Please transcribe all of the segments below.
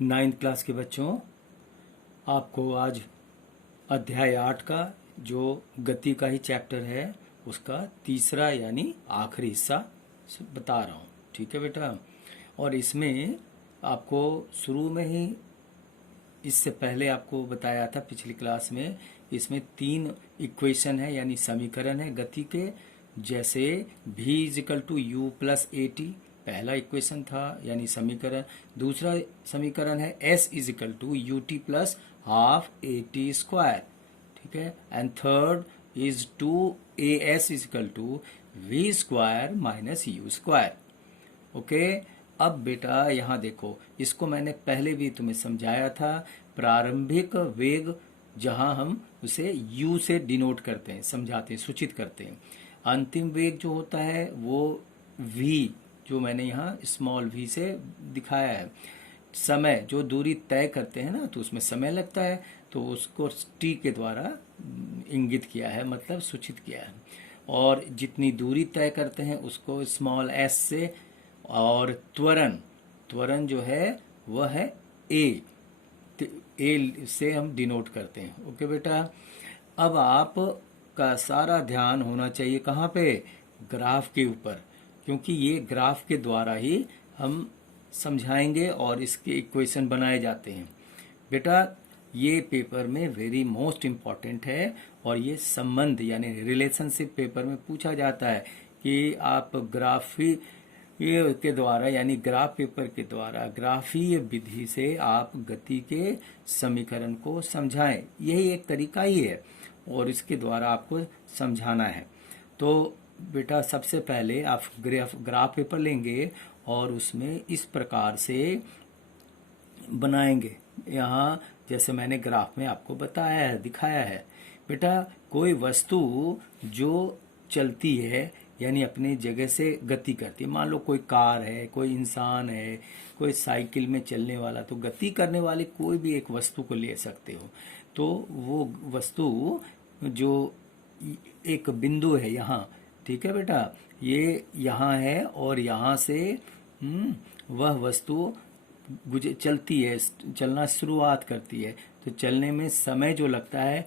Ninth class के बच्चों, आपको आज अध्याय 8 का जो गति का ही चैप्टर है उसका तीसरा यानी आखिरी हिस्सा बता रहा हूँ। ठीक है बेटा। और इसमें आपको शुरू में ही, इससे पहले आपको बताया था पिछली क्लास में, इसमें 3 इक्वेशन है यानी समीकरण है गति के। जैसे v is equal to U plus A T पहला इक्वेशन था यानी समीकरण। दूसरा समीकरण है s is equal to U T plus half A T square. ठीक है। And third is 2as is equal to we square minus you square. Okay. अब बेटा यहाँ देखो, इसको मैंने पहले भी तुम्हें समझाया था। प्रारंभिक वेग जहां हम उसे u से डिनोट करते हैं, समझाते हैं, सूचित करते हैं। अंतिम वेग जो होता है वो v, जो मैंने यहाँ स्मॉल v से दिखाया है। समय जो दूरी तय करते हैं ना, तो उसमें समय लगता है, तो उसको t के द्वारा इंगित किया है, मतलब सूचित किया है। और जितनी दूरी तय करते हैं उसको स्मॉल s से। और त्वरण, त्वरण जो है वह है a से हम डिनोट करते हैं। ओके बेटा। अब आप का सारा ध्यान होना चाहिए कहाँ पे? ग्राफ के ऊपर, क्योंकि ये ग्राफ के द्वारा ही हम समझाएंगे और इसके इक्वेशन बनाए जाते हैं। बेटा ये पेपर में वेरी मोस्ट इम्पॉर्टेंट है, और ये संबंध यानी रिलेशनशिप पेपर में पूछा जाता है कि आप ग्राफी के द्वारा यानी ग्राफ पेपर के द्वारा ग्राफीय विधि से आप गति के समीकरण को समझाएं। यही एक तरीका ही है और इसके द्वारा आपको समझाना है। तो बेटा सबसे पहले आप ग्राफ पेपर लेंगे और उसमें इस प्रकार से बनाएंगे। यहाँ जैसे मैंने ग्राफ में आपको बताया है, दिखाया है। बेटा कोई वस्तु जो चलती है यानी अपनी जगह से गति करती है, मान लो कोई कार है, कोई इंसान है, कोई साइकिल में चलने वाला, तो गति करने वाली कोई भी एक वस्तु को ले सकते हो। तो वो वस्तु जो एक बिंदु है यहाँ, ठीक है बेटा, ये यहाँ है और यहाँ से वह वस्तु चलती है, चलना शुरुआत करती है। तो चलने में समय जो लगता है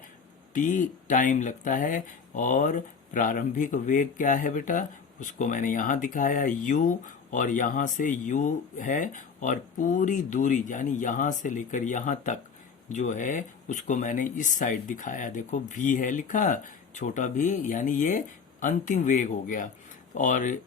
t टाइम लगता है। और प्रारंभिक वेग क्या है बेटा, उसको मैंने यहाँ दिखाया u, और यहाँ से u है, और पूरी दूरी यानी यहाँ से लेकर यहाँ तक जो है उसको मैंने इस साइड दिखाया। देखो v है लिखा, छोटा v, यानी ये अंतिम वेग हो गया। और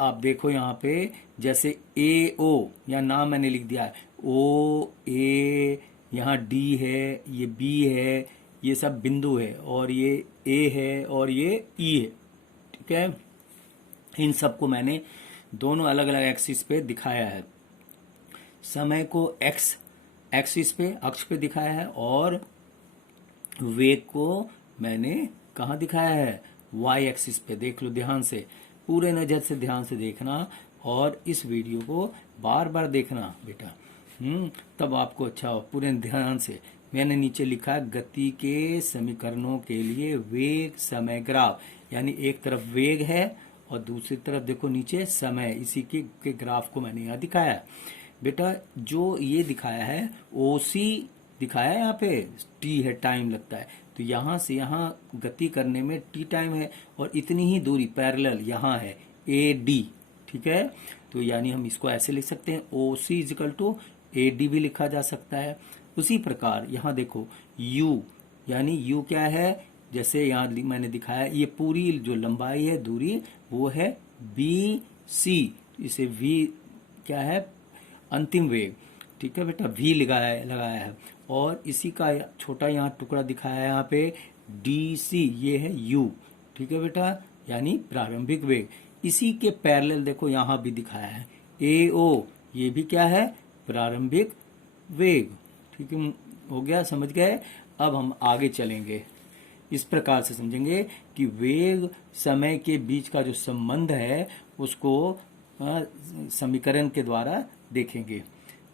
आप देखो यहाँ पे जैसे ए ओ, यहाँ नाम मैंने लिख दिया है, ओ ए, यहाँ डी है, ये बी है, ये सब बिंदु है, और ये ए है और ये ई है। ठीक है। इन सबको मैंने दोनों अलग अलग एक्सिस पे दिखाया है। समय को एक्स एक्सिस पे, अक्ष पे दिखाया है, और वेग को मैंने कहाँ दिखाया है? वाई एक्सिस पे। देख लो ध्यान से, पूरे नजर से ध्यान से देखना, और इस वीडियो को बार बार देखना बेटा। तब आपको अच्छा हो। पूरे ध्यान से मैंने नीचे लिखा है गति के समीकरणों के लिए वेग समय ग्राफ, यानी एक तरफ वेग है और दूसरी तरफ देखो नीचे समय। इसी के ग्राफ को मैंने यहाँ दिखाया है बेटा। जो ये दिखाया है ओसी दिखाया है, यहाँ पे टी है, टाइम लगता है, तो यहाँ से यहाँ गति करने में टी टाइम है, और इतनी ही दूरी पैरेलल यहाँ है ए डी। ठीक है। तो यानी हम इसको ऐसे लिख सकते हैं, ओ सी इजिकल टू ए डी भी लिखा जा सकता है। उसी प्रकार यहाँ देखो u, यानी u क्या है, जैसे यहाँ मैंने दिखाया, ये पूरी जो लंबाई है, दूरी, वो है बी सी। इसे v क्या है? अंतिम वेग। ठीक है बेटा, v लगाया है। और इसी का छोटा यहाँ टुकड़ा दिखाया है यहाँ पे डी सी, ये है u। ठीक है बेटा, यानी प्रारंभिक वेग। इसी के पैरेलल देखो यहाँ भी दिखाया है ए ओ, ये भी क्या है? प्रारंभिक वेग। ठीक है, हो गया, समझ गए। अब हम आगे चलेंगे, इस प्रकार से समझेंगे कि वेग समय के बीच का जो संबंध है उसको समीकरण के द्वारा देखेंगे।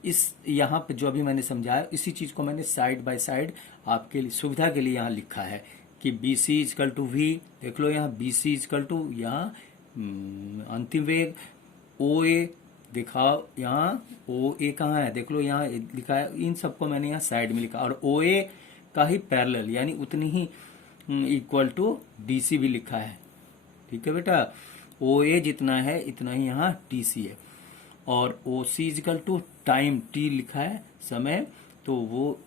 इस यहाँ पे जो अभी मैंने समझाया, इसी चीज को मैंने साइड बाय साइड आपके लिए सुविधा के लिए यहाँ लिखा है कि B C is equal to we. देख लो यहाँ बी सी इजकल टू यहाँ अंतिम वेग, ओ ए दिखाओ यहाँ ओ ए कहाँ है, देख लो यहाँ लिखा है, इन सबको मैंने यहाँ साइड में लिखा, और ओ ए का ही पैरेलल यानी उतनी ही इक्वल टू डी सी भी लिखा है। ठीक है बेटा, ओ ए जितना है इतना ही यहाँ टी सी है, और ओ सी इजिकल टू टाइम टी लिखा है समय, तो वो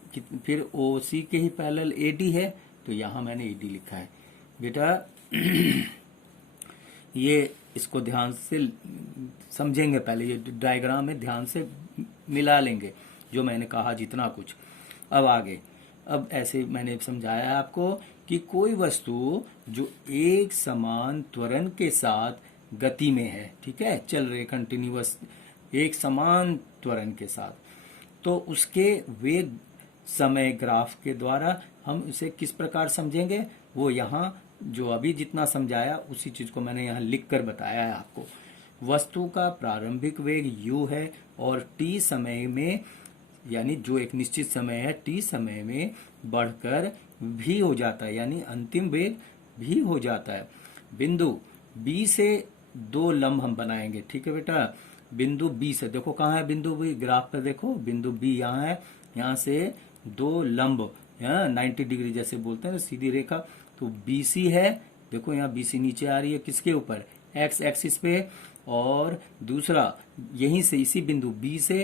फिर ओ सी के ही पैरेलल ए डी है, तो यहाँ मैंने ए डी लिखा है। बेटा ये इसको ध्यान से समझेंगे, पहले ये डायग्राम में ध्यान से मिला लेंगे जो मैंने कहा जितना कुछ। अब आगे, अब ऐसे मैंने समझाया आपको कि कोई वस्तु जो एक समान त्वरण के साथ गति में है, ठीक है, चल रहे कंटिन्यूअस एक समान त्वरण के साथ, तो उसके वेग समय ग्राफ के द्वारा हम उसे किस प्रकार समझेंगे, वो यहाँ जो अभी जितना समझाया उसी चीज को मैंने यहाँ लिख कर बताया है आपको। वस्तु का प्रारंभिक वेग u है और t समय में, यानी जो एक निश्चित समय है t समय में बढ़कर v हो जाता है, यानी अंतिम वेग v हो जाता है। बिंदु B से दो लंब हम बनाएंगे, ठीक है बेटा, बिंदु B से, देखो कहाँ है बिंदु B, ग्राफ पर देखो बिंदु B यहाँ है, यहाँ से दो लंब, यहाँ 90 डिग्री जैसे बोलते हैं सीधी रेखा, तो BC है, देखो यहाँ BC नीचे आ रही है किसके ऊपर, x एक्सिस पे, और दूसरा यहीं से इसी बिंदु B से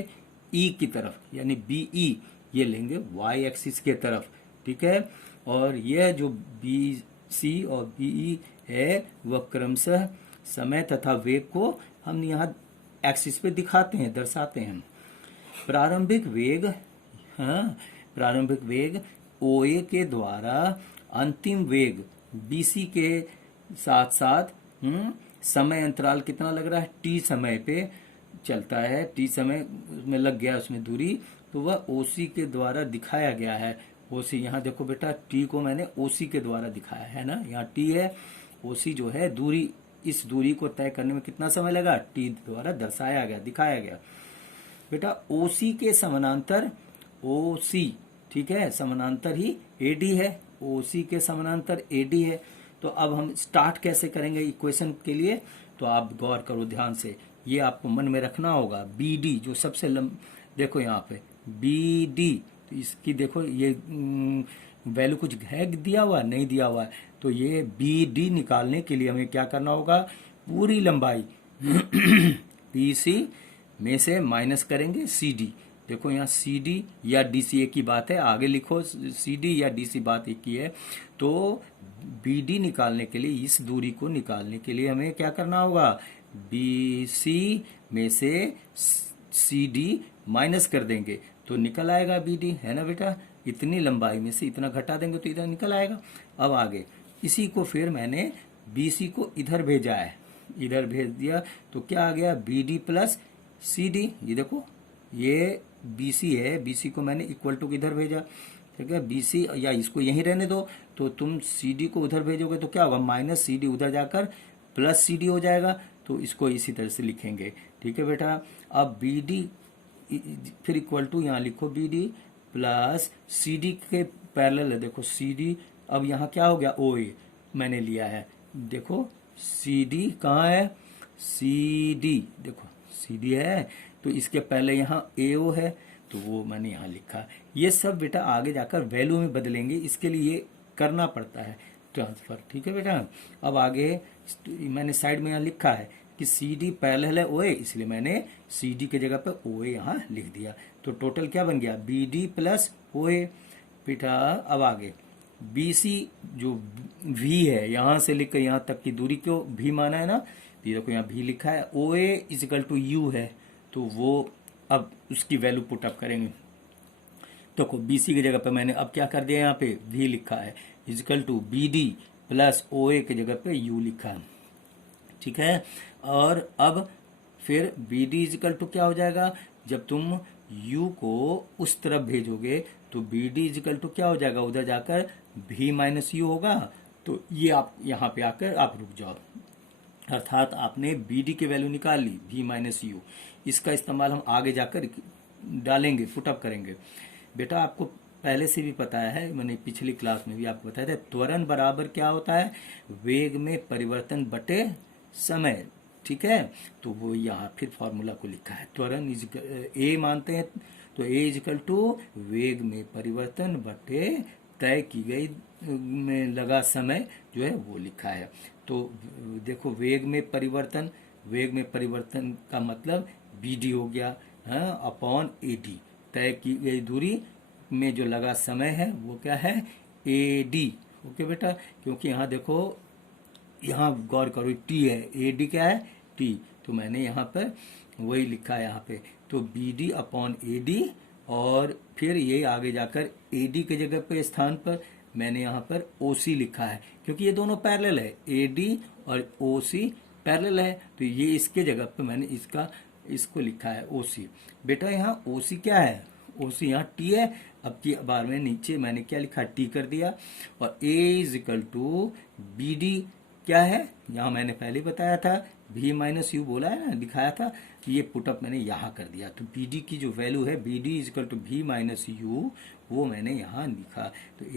E की तरफ यानी BE ये लेंगे y एक्सिस के तरफ, ठीक है, और यह जो BC और BE है वह क्रमशः समय तथा वेग को हम यहाँ एक्सिस पे दिखाते हैं, दर्शाते हैं। प्रारंभिक वेग, हाँ, प्रारंभिक वेग OA के द्वारा अंतिम वेग BC के साथ साथ समय अंतराल कितना लग रहा है, T समय पे चलता है, T समय में लग गया उसमें दूरी, तो वह OC के द्वारा दिखाया गया है। OC यहाँ देखो बेटा, T को मैंने OC के द्वारा दिखाया है ना, यहाँ T है, OC जो है दूरी, इस दूरी को तय करने में कितना समय लगा, T द्वारा दर्शाया गया, दिखाया गया। बेटा OC के समानांतर OC, ठीक है, समानांतर ही AD है, OC के समानांतर AD है। तो अब हम स्टार्ट कैसे करेंगे इक्वेशन के लिए, तो आप गौर करो ध्यान से, ये आपको मन में रखना होगा। BD जो सबसे देखो यहाँ पे BD, तो इसकी देखो ये वैल्यू कुछ है दिया हुआ, नहीं दिया हुआ है, तो ये BD निकालने के लिए हमें क्या करना होगा, पूरी लंबाई BC में से माइनस करेंगे CD, देखो यहाँ CD या DC एक ही बात है, आगे लिखो CD या DC बात एक ही है। तो BD निकालने के लिए, इस दूरी को निकालने के लिए हमें क्या करना होगा, BC में से CD माइनस कर देंगे तो निकल आएगा BD, है ना बेटा, इतनी लंबाई में से इतना घटा देंगे तो इधर निकल आएगा। अब आगे इसी को फिर मैंने BC को इधर भेजा है, इधर भेज दिया तो क्या आ गया, BD प्लस CD, ये देखो ये BC है, BC को मैंने इक्वल टू किधर भेजा, ठीक है, BC या इसको यहीं रहने दो, तो तुम CD को उधर भेजोगे तो क्या होगा, माइनस CD उधर जाकर प्लस CD हो जाएगा, तो इसको इसी तरह से लिखेंगे, ठीक है बेटा। अब BD फिर इक्वल टू यहाँ लिखो BD प्लस CD के पैरेलल है, देखो CD, अब यहाँ क्या हो गया, OA मैंने लिया है, देखो CD कहाँ है, CD देखो CD है, तो इसके पहले यहाँ AO है, तो वो मैंने यहाँ लिखा। ये सब बेटा आगे जाकर वैल्यू में बदलेंगे, इसके लिए करना पड़ता है ट्रांसफर, ठीक है बेटा। अब आगे मैंने साइड में यहाँ लिखा है कि CD पैरेलल है OA, इसलिए मैंने CD के जगह पे OA यहाँ लिख दिया, तो टोटल क्या बन गया, BD प्लस OA बेटा। अब आगे BC जो V है, यहाँ से लेकर यहाँ तक की दूरी को V माना है ना, देखो यहाँ V लिखा है, OA इजिकल टू U है, तो वो अब उसकी वैल्यू पुट अप करेंगे, तो BC की जगह पे मैंने अब क्या कर दिया, यहाँ पे V लिखा है is equal to BD plus OA की जगह पे U लिखा है, ठीक है। और अब फिर BD इजिकल टू क्या हो जाएगा, जब तुम U को उस तरफ भेजोगे तो BD इजिकल टू क्या हो जाएगा, उधर जाकर V माइनस U होगा, तो ये आप यहाँ पे आकर आप रुक जाओ, अर्थात आपने BD की वैल्यू निकाल ली V माइनस U, इसका इस्तेमाल हम आगे जाकर डालेंगे, पुटअप करेंगे। बेटा आपको पहले से भी पता है, मैंने पिछली क्लास में भी आपको बताया था, त्वरण बराबर क्या होता है, वेग में परिवर्तन बटे समय, ठीक है। तो वो यहाँ फिर फॉर्मूला को लिखा है, त्वरण ए मानते हैं तो ए इजिकल टू वेग में परिवर्तन बटे तय की गई में लगा समय जो है वो लिखा है। तो देखो वेग में परिवर्तन का मतलब bd हो गया, हाँ, अपॉन ad, तय की गई दूरी में जो लगा समय है वो क्या है, ad। ओके बेटा, क्योंकि यहाँ देखो, यहाँ गौर करो t है, ad क्या है, t, तो मैंने यहाँ पर वही लिखा है यहाँ पे, तो bd अपॉन ad, और फिर ये आगे जाकर ad के जगह पे स्थान पर मैंने यहाँ पर OC लिखा है, क्योंकि ये दोनों पैरेलल है, AD और OC पैरेलल है, तो ये इसके जगह पे मैंने इसको लिखा है OC। बेटा यहाँ OC क्या है, OC यहाँ T है। अब की बार में नीचे मैंने क्या लिखा, T कर दिया, और A is equal to BD क्या है, यहाँ मैंने पहले बताया था, V माइनस यू बोला है ना, दिखाया था, ये पुटअप मैंने यहाँ कर दिया। तो BD की जो वैल्यू है, BD is equal to V minus you, वो मैंने यहाँ लिखा। तो A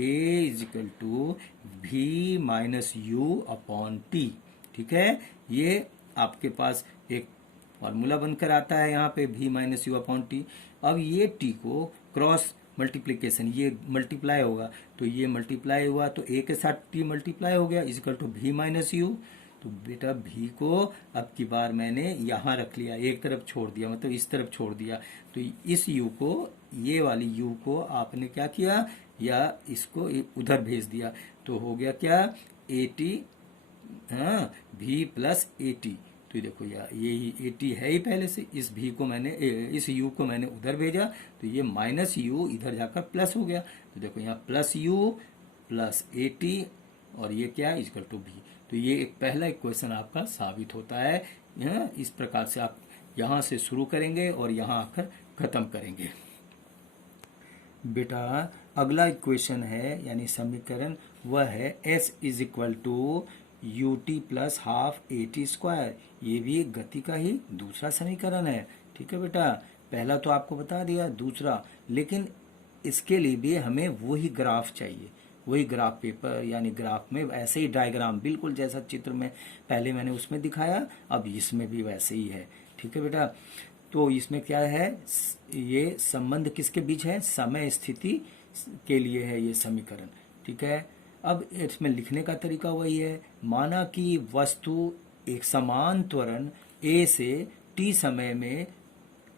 is equal to V minus you upon T, ठीक है। ये आपके पास एक फॉर्मूला बनकर आता है यहाँ पे, V minus you upon T। अब ये T को क्रॉस मल्टीप्लीकेशन, ये मल्टीप्लाई होगा, तो ये मल्टीप्लाई हुआ तो A के साथ T मल्टीप्लाई हो गया, is equal to V minus you. तो बेटा V को अब की बार मैंने यहाँ रख लिया, एक तरफ छोड़ दिया, मतलब इस तरफ छोड़ दिया, तो इस U को, ये वाली U को आपने क्या किया, या इसको उधर भेज दिया, तो हो गया क्या, AT, हाँ, V प्लस AT। तो ये देखो यार, ये AT है ही पहले से, इस V को मैंने, इस U को मैंने उधर भेजा, तो ये माइनस U इधर जाकर प्लस हो गया। तो देखो यहाँ प्लस U प्लस AT, और ये क्या है, इक्वल टू V। तो ये एक पहला इक्वेशन आपका साबित होता है। इस प्रकार से आप यहाँ से शुरू करेंगे और यहाँ आकर खत्म करेंगे। बेटा अगला इक्वेशन है, यानी समीकरण, वह है S is equal to ut plus half AT square. ये भी एक गति का ही दूसरा समीकरण है, ठीक है बेटा। पहला तो आपको बता दिया, दूसरा, लेकिन इसके लिए भी हमें वही ग्राफ चाहिए, वही ग्राफ पेपर, यानी ग्राफ में ऐसे ही डायग्राम, बिल्कुल जैसा चित्र में पहले मैंने उसमें दिखाया, अब इसमें भी वैसे ही है, ठीक है बेटा। तो इसमें क्या है, ये संबंध किसके बीच है, समय स्थिति के लिए है ये समीकरण, ठीक है। अब इसमें लिखने का तरीका वही है, माना कि वस्तु एक समान त्वरण A से T समय में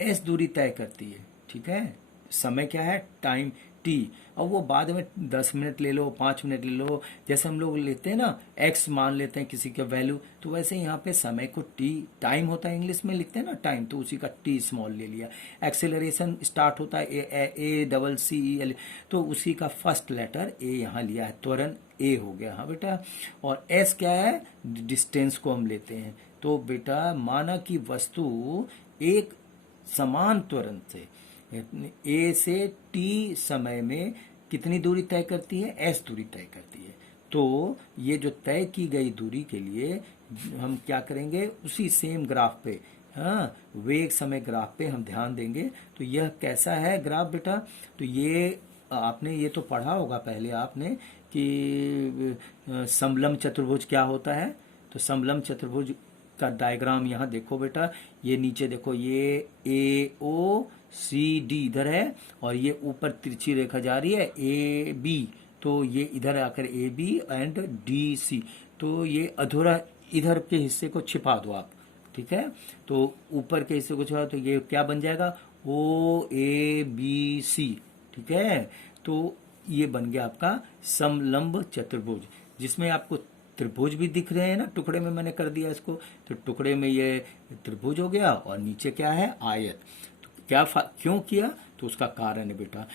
S दूरी तय करती है, ठीक है। समय क्या है, टाइम T। अब वो बाद में 10 मिनट ले लो, 5 मिनट ले लो, जैसे हम लोग लेते हैं ना, X मान लेते हैं किसी का वैल्यू, तो वैसे यहाँ पे समय को T, टाइम होता है, इंग्लिश में लिखते हैं ना टाइम, तो उसी का T स्मॉल ले लिया। एक्सेलरेशन स्टार्ट होता है ACCEL, तो उसी का फर्स्ट लेटर A यहाँ लिया है, त्वरण A हो गया, हाँ बेटा। और S क्या है, डिस्टेंस को हम लेते हैं। तो बेटा माना कि वस्तु एक समान त्वरण से A से T समय में कितनी दूरी तय करती है, S दूरी तय करती है। तो ये जो तय की गई दूरी के लिए हम क्या करेंगे, उसी सेम ग्राफ पे, हाँ, वेग समय ग्राफ पे हम ध्यान देंगे। तो यह कैसा है ग्राफ बेटा, तो ये आपने ये तो पढ़ा होगा पहले आपने कि समलंब चतुर्भुज क्या होता है। तो समलंब चतुर्भुज का डायग्राम यहाँ देखो बेटा, ये नीचे देखो, ये AOCD इधर है, और ये ऊपर तिरछी रेखा जा रही है AB, तो ये इधर आकर AB एंड DC, तो ये अधूरा इधर के हिस्से को छिपा दो आप, ठीक है। तो ऊपर के हिस्से को छिपा, तो ये क्या बन जाएगा, OABC, ठीक है। तो ये बन गया आपका समलंब चतुर्भुज, जिसमें आपको त्रिभुज भी दिख रहे हैं ना, टुकड़े में मैंने कर दिया इसको, तो टुकड़े में ये त्रिभुज हो गया, और नीचे क्या है, आयत। तो क्यों किया, तो उसका कारण है बेटा,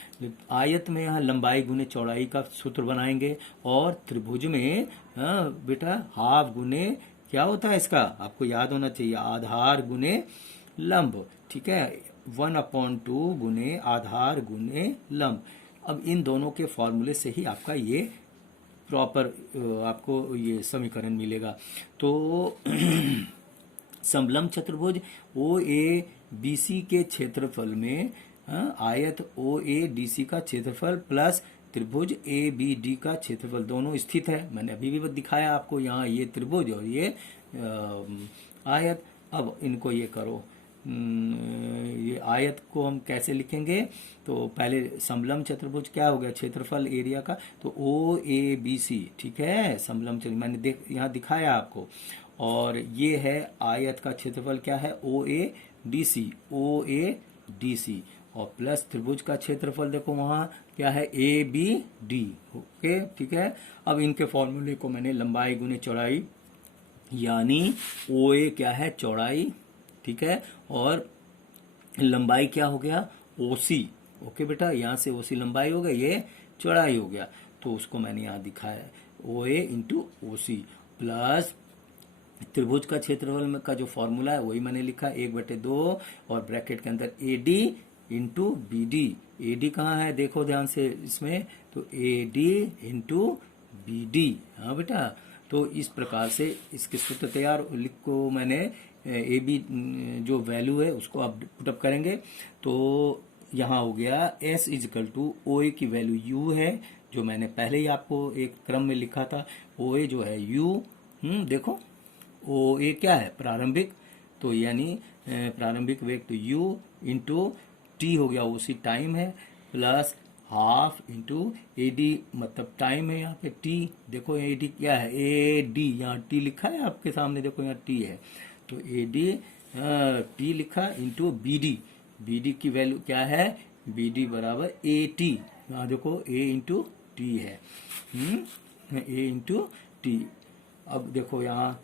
आयत में यहाँ लंबाई गुने चौड़ाई का सूत्र बनाएंगे, और त्रिभुज में बेटा हाफ गुने क्या होता है इसका, आपको याद होना चाहिए, आधार गुने लंब, ठीक है, 1/2 गुने आधार गुने लंब। अब इन दोनों के फॉर्मूले से ही आपका ये प्रॉपर आपको ये समीकरण मिलेगा। तो समलंब चतुर्भुज OABC के क्षेत्रफल में आयत OADC का क्षेत्रफल प्लस त्रिभुज ABD का क्षेत्रफल दोनों स्थित है। मैंने अभी भी दिखाया आपको, यहाँ ये त्रिभुज और ये आयत। अब इनको ये करो, ये आयत को हम कैसे लिखेंगे? तो पहले समलम चतुर्भुज क्या हो गया, क्षेत्रफल एरिया का, तो ओ ए बी सी, ठीक है, समलम चतुर्भुज मैंने यहाँ दिखाया आपको। और ये है आयत का क्षेत्रफल क्या है, ओ A D C, O A D C. और प्लस त्रिभुज का क्षेत्रफल देखो वहां क्या है, ए बी डी। ओके, ठीक है। अब इनके फॉर्मूले को मैंने लंबाई गुने चौड़ाई, यानी ओ ए क्या है, चौड़ाई, ठीक है, और लंबाई क्या हो गया, ओसी। ओके बेटा, यहाँ से ओसी लंबाई हो गया, ये चौड़ाई हो गया, तो उसको मैंने यहाँ दिखाया, ओ ए इंटू ओ सी, प्लस त्रिभुज का क्षेत्रफल का जो फॉर्मूला है वही मैंने लिखा, 1/2, और ब्रैकेट के अंदर A D into B D. A D कहाँ है, देखो ध्यान से इसमें, तो A D into B D. हाँ बेटा, तो इस प्रकार से इसके सूत्र तैयार लिखो मैंने, ए बी जो वैल्यू है उसको आप पुटअप करेंगे, तो यहाँ हो गया S इजकल टू ओ ए की वैल्यू U है, जो मैंने पहले ही आपको एक क्रम में लिखा था, ओ ए जो है U, देखो ओ ए क्या है, प्रारंभिक, तो यानी प्रारंभिक वेग, तो U इंटू टी हो गया, उसी टाइम है, plus half into A D, मतलब टाइम है यहाँ पे टी, देखो ए डी क्या है, ए डी, यहाँ टी लिखा है आपके सामने, देखो यहाँ टी है, तो ए डी टी लिखा into B D, B D की वैल्यू क्या है, बी डी बराबर ए टी, यहाँ देखो ए इंटू टी है, ए इंटू टी। अब देखो यहाँ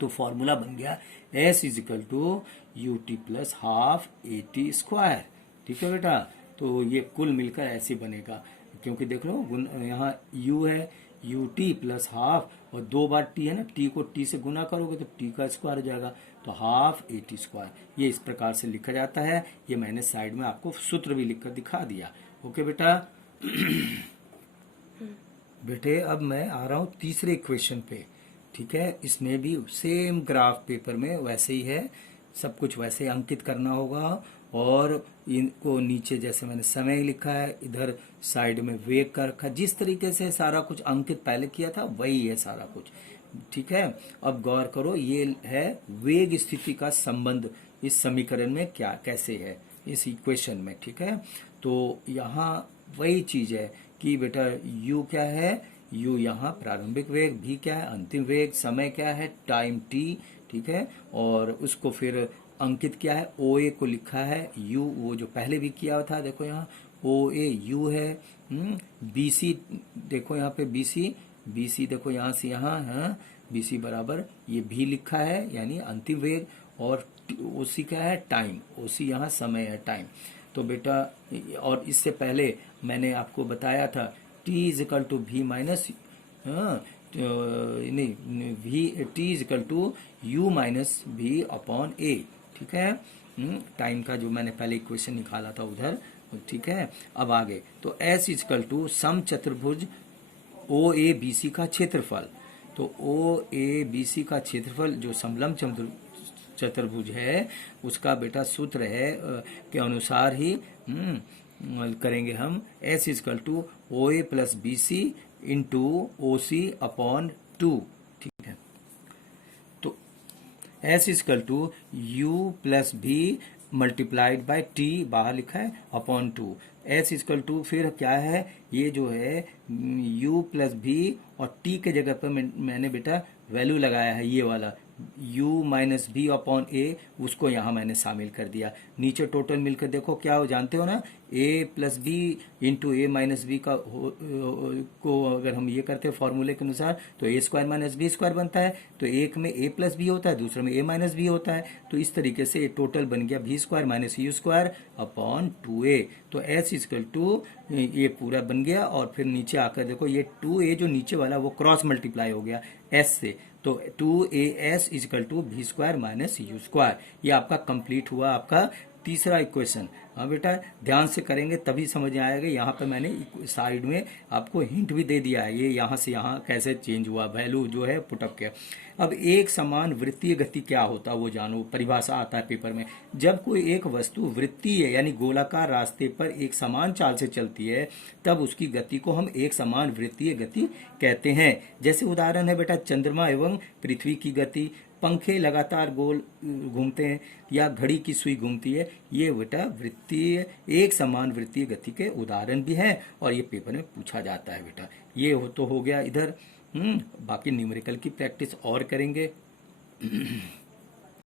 तो फॉर्मूला बन गया S is equal to U T plus half A T square, ठीक है बेटा, तो ये कुल मिलकर ऐसे बनेगा, क्योंकि देख लो यहाँ U है, यू टी प्लस हाफ, और 2 बार टी है ना, टी को टी से गुना करोगे तो टी का स्क्वायर हो जाएगा, तो हाफ ए टी स्क्वायर, ये इस प्रकार से लिखा जाता है। ये मैंने साइड में आपको सूत्र भी लिखकर दिखा दिया। ओके बेटा। बेटे अब मैं आ रहा हूँ तीसरे इक्वेशन पे, ठीक है, इसमें भी सेम ग्राफ पेपर में वैसे ही है, सब कुछ वैसे अंकित करना होगा, और इनको नीचे जैसे मैंने समय लिखा है, इधर साइड में वेग का रखा, जिस तरीके से सारा कुछ अंकित पहले किया था वही है सारा कुछ, ठीक है। अब गौर करो, ये है वेग स्थिति का संबंध इस समीकरण में क्या कैसे है, इस इक्वेशन में, ठीक है। तो यहाँ वही चीज है कि बेटा u क्या है, u यहाँ प्रारंभिक वेग, v क्या है, अंतिम वेग, समय क्या है, टाइम t, ठीक है, और उसको फिर अंकित किया है, ओ ए को लिखा है u, वो जो पहले भी किया था, देखो यहाँ ओ ए यू है, बी सी, देखो यहाँ पे बी सी देखो यहाँ से यहाँ है, बी सी बराबर ये भी लिखा है, यानी अंतिम वेग, और ओ सी क्या है, टाइम, ओ सी यहाँ समय है, टाइम। तो बेटा, और इससे पहले मैंने आपको बताया था T equal to V minus, नहीं V, T equal to U minus V upon A, ठीक है, टाइम का जो मैंने पहले इक्वेशन निकाला था उधर, ठीक है। अब आगे तो S इजिकल टू सम चतुर्भुज ओ ए बी सी का क्षेत्रफल, तो ओ ए बी सी का क्षेत्रफल जो समलम चतुर्भुज है उसका बेटा सूत्र है के अनुसार ही करेंगे हम, S equal to O A plus B C into O C upon 2, ठीक है। तो S equal to U plus B multiplied by T, बाहर लिखा है, अपॉन 2, S इजकल टू फिर क्या है, ये जो है u प्लस बी, और t के जगह पर मैंने बेटा वैल्यू लगाया है ये वाला u माइनस बी अपॉन ए, उसको यहाँ मैंने शामिल कर दिया। नीचे टोटल मिलकर देखो क्या हो, जानते हो ना, a plus B into A minus B का को अगर हम ये करते हैं फॉर्मूले के अनुसार, तो ए स्क्वायर माइनस बी स्क्वायर बनता है, तो एक में a प्लस बी होता है, दूसरे में a माइनस बी होता है, तो इस तरीके से टोटल बन गया B square minus you square upon 2a। तो s इजकल टू ये पूरा बन गया, और फिर नीचे आकर देखो ये 2a जो नीचे वाला वो क्रॉस मल्टीप्लाई हो गया s से, तो 2as is equal to be square minus you square, ये आपका कंप्लीट हुआ आपका तीसरा इक्वेशन, हाँ बेटा ध्यान से करेंगे तभी समझ में आएगा। यहाँ पे मैंने साइड में आपको हिंट भी दे दिया है, ये यहाँ से यहाँ कैसे चेंज हुआ, वैल्यू जो है पुटअप किया। अब एक समान वृत्तीय गति क्या होता है वो जानो, परिभाषा आता है पेपर में। जब कोई एक वस्तु वृत्तीय यानी गोलाकार रास्ते पर एक समान चाल से चलती है तब उसकी गति को हम एक समान वृत्तीय गति कहते हैं। जैसे उदाहरण है बेटा चंद्रमा एवं पृथ्वी की गति, पंखे लगातार गोल घूमते हैं या घड़ी की सुई घूमती है, ये बेटा वृत्तीय एक समान वृत्तीय गति के उदाहरण भी हैं और ये पेपर में पूछा जाता है बेटा। ये तो हो गया इधर। बाकी न्यूमेरिकल की प्रैक्टिस और करेंगे।